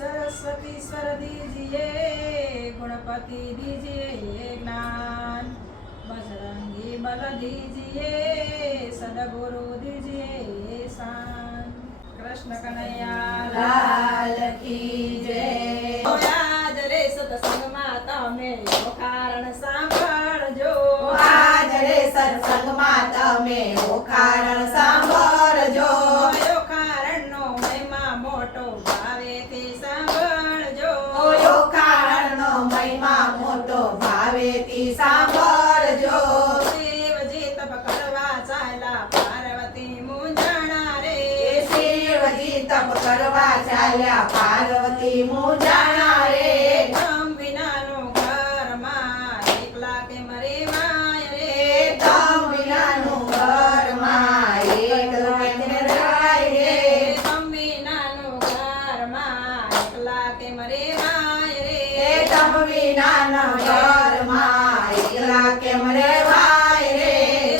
सरस्वती स्वर दीजिए, गुणपति दीजिए ज्ञान, बजरंगी बल दीजिए, सदगुरु दीजिए शान। कृष्ण कन्हैया लाल की जय। आज रे सत्संग माता में कारण सांभळजो, आज रे सत्संग माता में कारण सांभळजो। કારણનો મહિમા મોટો ભાવેથી સાંભળજો, કારણનો મહિમા મોટો ભાવેથી સાંભળજો। શિવજી તપ કરવા ચાલ્યા પાર્વતી મૂંઝાણા રે, શિવજી તપ કરવા ચાલ્યા પાર્વતી મૂંઝાણા રે। તમ વિનાનું ઘરમાં એકલા કેમ રેવાય રે, તમ વિનાનું ઘરમાં એકલા કેમ રહેવાય રે। તમ વિનાનું ઘરમાં એકલા કેમ રેવાય રે, તમ વિનાના ઘરમાં એકલા કેમ રહેવાય રે।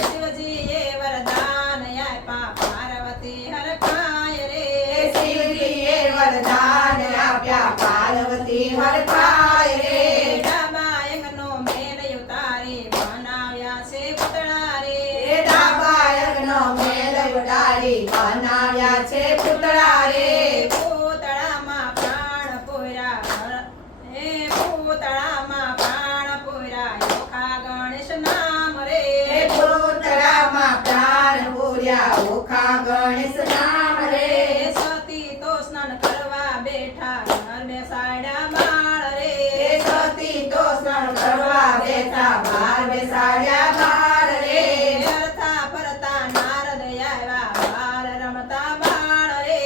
શિવજીએ વરદાન આપ્યા પાર્વતી હરખાય રે, શિવજીએ વરદાન આપ્યા પાર્વતી હરખાય રે। ડાબા અંગનો મેલ ઉતારી બનાવ્યા છે પૂતળા રે, ડાબા અંગનો મેલ ઉડાડી બનાવ્યા છે પૂતળા રે। પૂતળામાં પ્રાણ પૂર્યા, પૂતળામાં પ્રાણ પૂર્યા યોખા ગણેશ નામ રે, પૂતળામાં પ્રાણ પૂર્યા ઓખા ગણેશ નામ રે। સતી તો સ્નાન કરવા બેઠા ઘર બેસાડ્યા બાળ રે, સતી તો સ્નાન કરવા બેઠા બાર બેસાડ્યા બાળ રે। હરતા ફરતા નારદ આવ્યા બાર રમતા બાળ રે,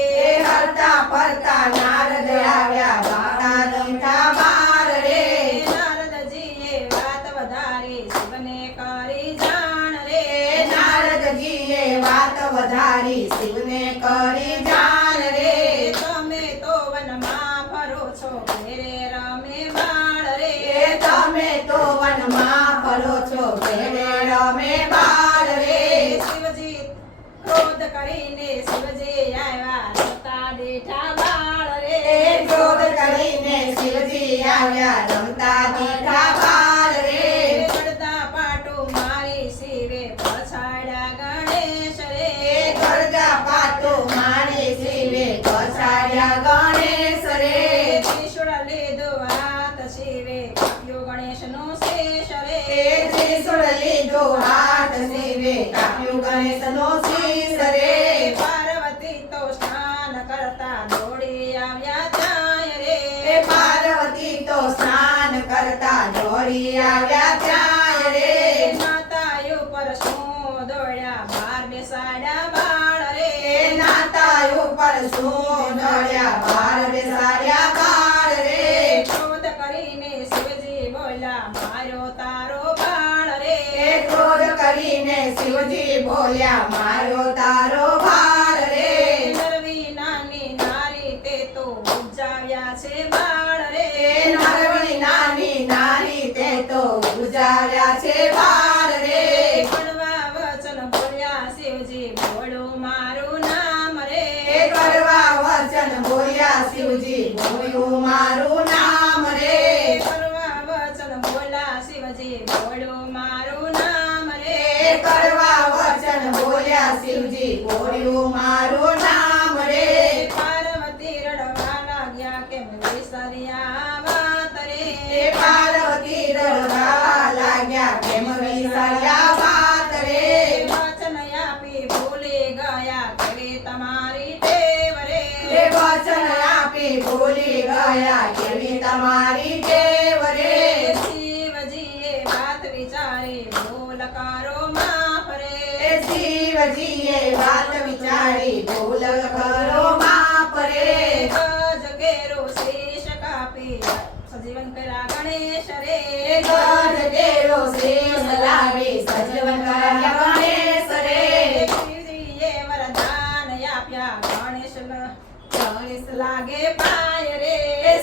હરતા ફરતા નારદ આવ્યા બાળા રમતા બાળ રે। નારદજીએ વાત વધારી શિવને કરી જાણ રે, નારદજીએ વાત વધારી શિવને કરી જાણ રે। તમે તો વનમાં ફરો છો ઘેરે રમે બાળ રે, તમે તો વનમાં ફરો છો ઘેરે રમે બાળ રે। શિવજી ક્રોધ કરીને શિવજી આવ્યા રમતા દેઠા બાળ રે, ક્રોધ કરીને શિવજી આવ્યા રમતા દીઠા બાળ રે। પડદા પાટું મારી શિવે પછાડ્યા ગણેશ રે, ગરગા પાટું મારી શિવે પછાડ્યા ગણેશ રે। ત્રિશૂળ લીધું હાથ શિવે કાપ્યો ગણેશનો શેષ રે, ત્રિશૂળ લીધો હાથ શિવે કાપ્યું ગણેશનો શીશ રે। પાર્વતી તો સ્નાન કરતા દોડી આવ્યા ત્યાં રે, પાર્વતી તો સ્નાન કરતા દોડી આવ્યા ત્યાં રે। માતા ઉપર શું દોડ્યા બાર બેસાડ્યા બાળ રે, નાતા ઉપર શું દોડ્યા બાર બેસાડ્યા બાળ રે। ક્રોધ કરીને શિવજી બોલ્યા મારો તારો બાળ રે, ક્રોધ કરીને શિવજી બોલ્યા મારો તારો બાળ રે। નરવી નાની નારી તે તો ઉપજાવ્યા છે બાળ રે, નરવી નાની નારી તે તો ગુજાર્યા છે બાળ રે। કડવા વચન બોલ્યા શિવજી બોલો મારું નામ રે, કરવા વચન બોલ્યા શિવજી બોલ્યું મારું નામ રે। કડવા વચન બોલ્યા શિવજી બોલો મારું નામ રે, કરવા વચન બોલ્યા શિવજી બોલ્યું મારું નામ રે। પાર્વતી રડવા લાગ્યા કેમ વિસર્યા વાત રે, પાર્વતી રડવા લાગ્યા કેમ વિસર્યા વાત રે। વચન આપી ભૂલી ગયા કેવી તમારી ટેવ રે, વચન આપી ભૂલી ગયા કેવી તમારી ટેવ રે। શિવજીએ વાત વિચારી ભૂલ કરો માફ રે, શિવજીએ વાત વિચારી ભૂલ કરો માફ રે। ગજ કેરો શેષ કાપી સજીવન કર્યા ગણેશ રે, ગજ કેરો શેષ લાવી સજીવન કર્યા ગણેશ રે। શિવજીએ વરદાન આપ્યા ગણેશ લાગે પાય રે,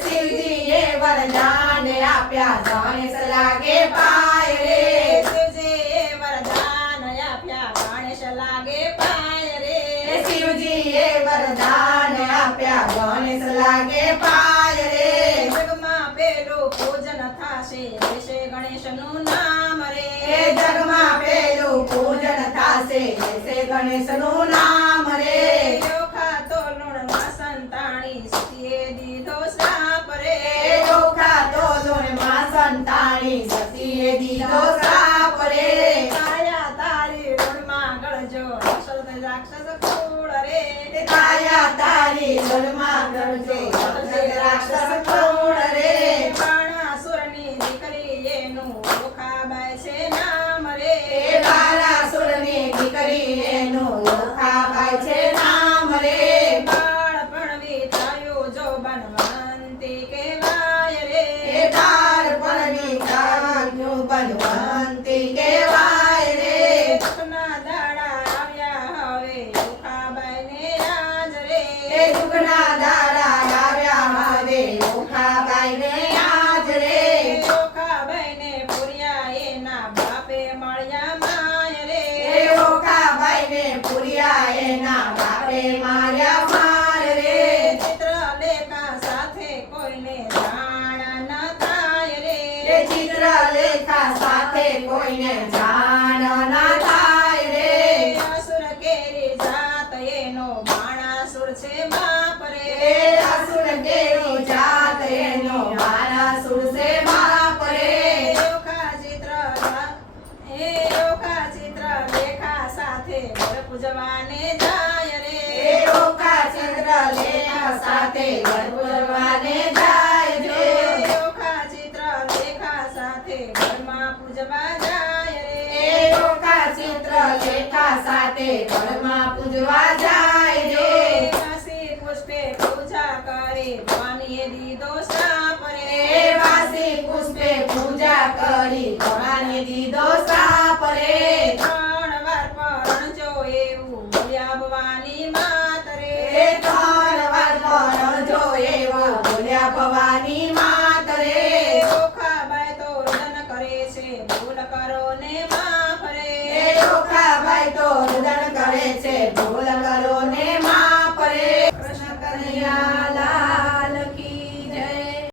શિવજીએ વરદાન આપ્યા ગણેશ લાગે પાય રે। શિવજીએ વરદાન આપ્યા ગણેશ લાગે પાય રે, શિવજીએ વરદાન આપ્યા ગણેશ લાગે પાય ગણેશનું નામ રે ચોખા તો લૂણમાં સંતાણી સતીએ દીધો શ્રાપ રે ચોખા તો લૂણમાં સંતાણી સતીએ દીધો શ્રાપ રે કાયા તારી લૂણમાં ગળજો રાક્ષસ કુળ રે કાયા તારી લૂણમાં ગળજો રાક્ષસ કુળ રે બાણાસુરની દીકરી એનું ચોખાબાઈ છે નામ રે બાણાસુરની દીકરી એનું ચોખાબાઈ છે નામ રે બાળપણ વીતાયું જો બનવંતી કહેવાય રે બાળપણ વીતાયું બનવંતી કહેવાય રે દુઃખના દાડા આવ્યા હવે ચોખાબાઈને આજ રે દુઃખના દાડા આવ્યા હવે ચોખાબાઈને આજ રે ચોખાબાઈને પૂર્યા એના બાપે મળ્યા માય રે ચોખાબાઈને પૂર્યા એના બાપે માર્યા માર રે ચિત્રલેખા સાથે કોઈને જાણ ન થાય રે ચિત્રલેખા સાથે કોઈને જાણ ના થાય રે અસુર કેરી જાત એનો બાણાસુર છે બાપ રે અસુર કેરી જાત એનો બાણાસુર છે બાપ રે ચોખા ચિત્રલેખા સાથે ઘર પૂજવાને જાય રે ચોખા ચિત્રલેખા સાથે ઘર પૂજવાને જાય છે ચોખા ચિત્રલેખા સાથે ઘરમાં પૂજવા જાય રે ચોખા ચિત્રલેખા સાથે ઘરમાં પૂજવા જાય છે વાસી પુષ્પે પૂજા કરે ભવાનીએ દીધો શ્રાપ રે વાસી પુષ્પે પૂજા કરી ભવાનીએ દીધો શ્રાપ રે 3 વાર પરણજો એવું બોલ્યા ભવાની માત રે 3 વાર પરણજો એવું બોલ્યા ભવાની માત રે ચોખાબાઈ તો રુદન કરે છે ભૂલ કરો ને માફ રે ચોખાબાઈ તો રુદન કરે છે ભૂલ